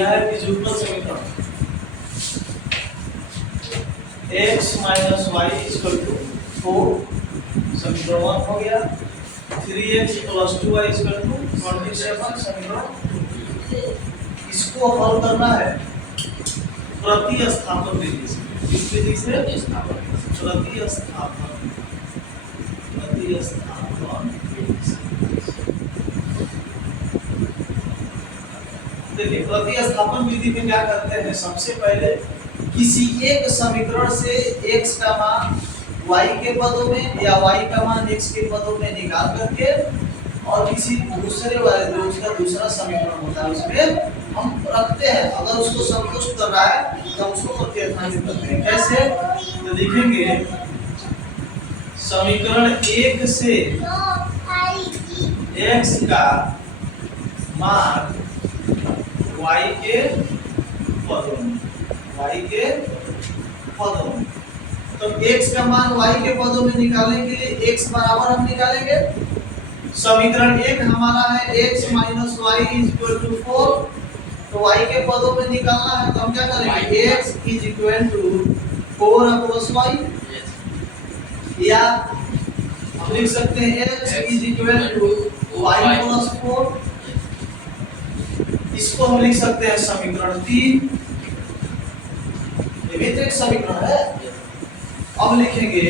यह है विजुअल समीकरण x minus y equal to 4 समीकरण 1 हो गया। 3x plus 2y equal to 27 समीकरण 2। इसको हल करना है प्रतिस्थापन विधि से। किस विधि से? प्रतिस्थापन विधि से। देखिए प्रतिस्थापन विधि में क्या करते हैं, सबसे पहले किसी एक समीकरण से x का मान y के पदों में या y का मान x के पदों में निकाल करके और किसी दूसरे वाले जो उसका दूसरा समीकरण होता है उसमें हम रखते हैं। अगर उसको संतुष्ट कर रहा है तो उसको प्रतिस्थापित करते हैं। कैसे? तो देखेंगे समीकरण 1 से x का मान y के पदों में, y के पदों में, तो x का मान y के पदों में निकालने के लिए x बराबर हम निकालेंगे। समीकरण 1 हमारा है x minus y equal to 4, तो y के पदों में निकालना है तो हम क्या करेंगे, x is equal to 4 plus y, या हम लिख सकते हैं x is equal to y plus 4। इसको हम लिख सकते हैं समीकरण 3। ये भी तो एक समीकरण है। अब लिखेंगे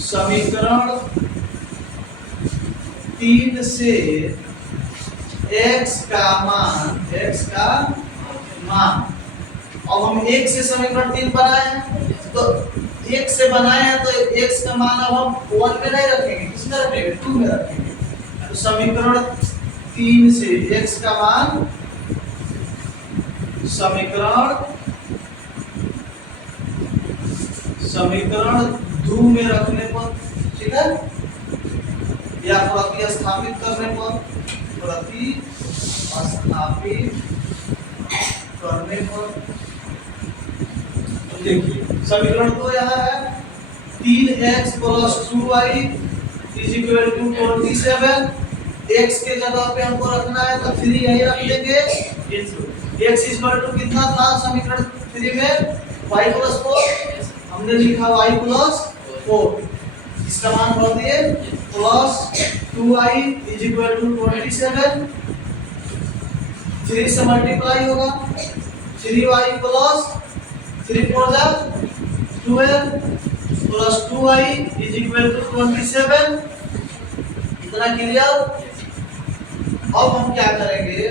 समीकरण 3 से x का मान, अब हम 1 से समीकरण 3 बनाए हैं, तो 1 से बनाए हैं तो x का मान अब हम 1 में नहीं रखेंगे, किसमें रखेंगे, 2 में रखेंगे। तो समीकरण 3 से x का मान समीकरण 2 में रखने पर, ठीक है, या प्रतिस्थापित करने पर, देखिए समीकरण 2 यहाँ है 3x plus 2y is equal to 27। x के जगह पे हमको रखना है तो 3 यही रख देंगे। x इक्वल टू कितना था समीकरण 3 में, y प्लस 4, हमने लिखा y प्लस 4, इसका मान भर दिए, plus 2y is equal to 27, 3 से मल्टीप्लाई होगा, 3y प्लस 3 4 जा 12 plus 2y is equal to 27। इतना क्लियर? अब हम क्या करेंगे,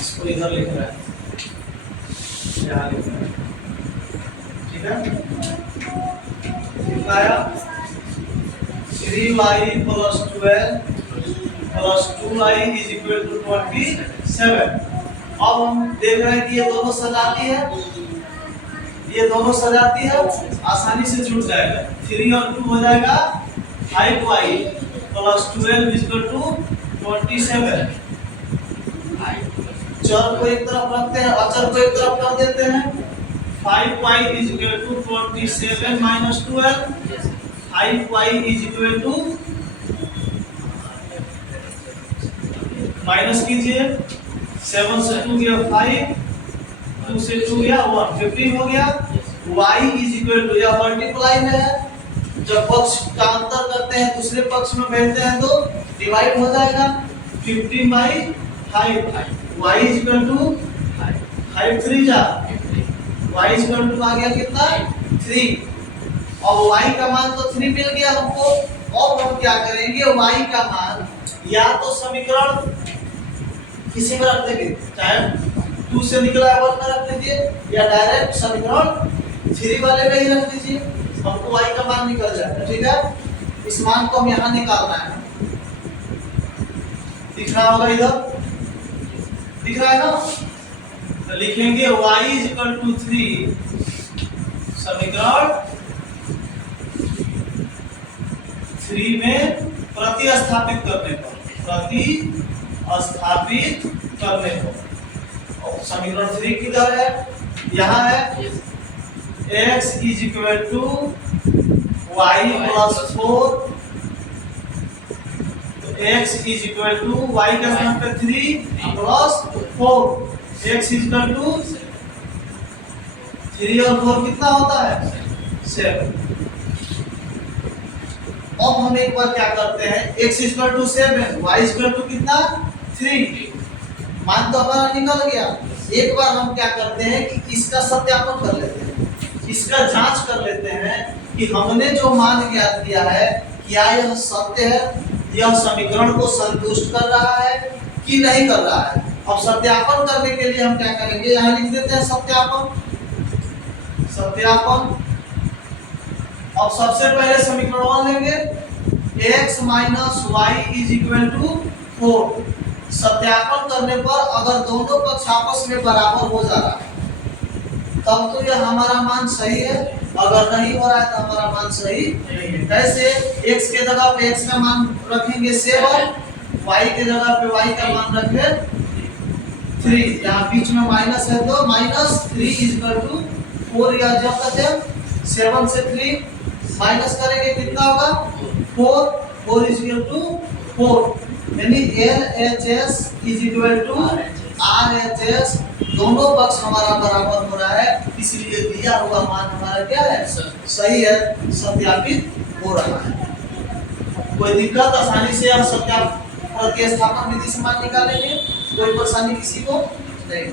इसको इधर लिख रहा है, यहाँ लिख रहा है, ठीक है, कितना आया 3y plus 12 plus 2y is equal to 27। अब हम देख रहे हैं कि ये दोनों सजाती है, आसानी से जुड़ जाएगा। 3 और 2 हो जाएगा 5y प्लस 12 इक्वल टू 27। चर को एक तरफ रखते हैं, अचर को एक तरफ कर देते हैं। 5y is equal to 27 minus 12, 5y is equal to, minus कीजिए, 7 से 2 गया 5, 2 से 2 गया 1, 15 हो गया। y इज इक्वल टू, या मल्टीप्लाई में है, जब पक्ष का अंतर करते हैं दूसरे पक्ष में भेजते हैं तो डिवाइड हो जाएगा, 15 by 5, y is equal to 5 3 जा, y इज इक्वल टू आ गया कितना 3। अब y का मान तो 3 मिल गया हमको। अब हम क्या करेंगे, y का मान या तो समीकरण किसी में रख देंगे, चाहे 2 से निकला है 1 में रख लीजिए, या डायरेक्ट समीकरण 3 वाले में ही रख दीजिए, हमको y का मान निकल जाएगा, ठीक है। इस मान को हम यहाँ निकालना है, दिख रहा होगा, इधर दिख रहा है ना, तो लिखेंगे y इज इक्वल टू 3 समीकरण 3 में प्रतिस्थापित करने पर, समीकरण 3 किधर है, यहाँ है, x is equal to y plus 4, तो x is equal to y का मान पे 3 plus 4, x is equal to 3 और 4 कितना होता है 7। अब हम एक बार क्या करते हैं, x equal to 7, y equal to कितना 3, मान तो हमारा निकल गया। एक बार हम क्या करते हैं कि इसका सत्यापन कर लेते हैं, इसका जांच कर लेते हैं कि हमने जो मान ज्ञात किया है क्या यह सत्य है, यह समीकरण को संतुष्ट कर रहा है कि नहीं कर रहा है। अब सत्यापन करने के लिए हम क्या करेंगे, यहाँ लिख देते हैं सत्यापन। अब सबसे पहले समीकरण लेंगे, x minus y is equal to 4। सत्यापन करने पर अगर दोनों पक्ष आपस में बराबर हो जा रहा है तब तो यह हमारा मान सही है, अगर नहीं हो रहा है तो हमारा मान सही नहीं है। कैसे, x के जगह पे x का मान रखेंगे 7, y के जगह पे y का मान रखें 3, यहाँ बीच में माइनस है तो -3 इज इक्वल टू 4, या जब तक 7 से 3 माइनस करेंगे कितना होगा 4 इज इक्वल टू 4, यानी LHS is equal to RHS। दोनों पक्ष हमारा बराबर हो रहा है, इसलिए दिया हुआ मान हमारा क्या है सही है, सत्यापित हो रहा है। कोई दिक्कत, आसानी से हम सत्यापन प्रतिस्थापन विधि से मान निकालेंगे, कोई परेशानी किसी को नहीं।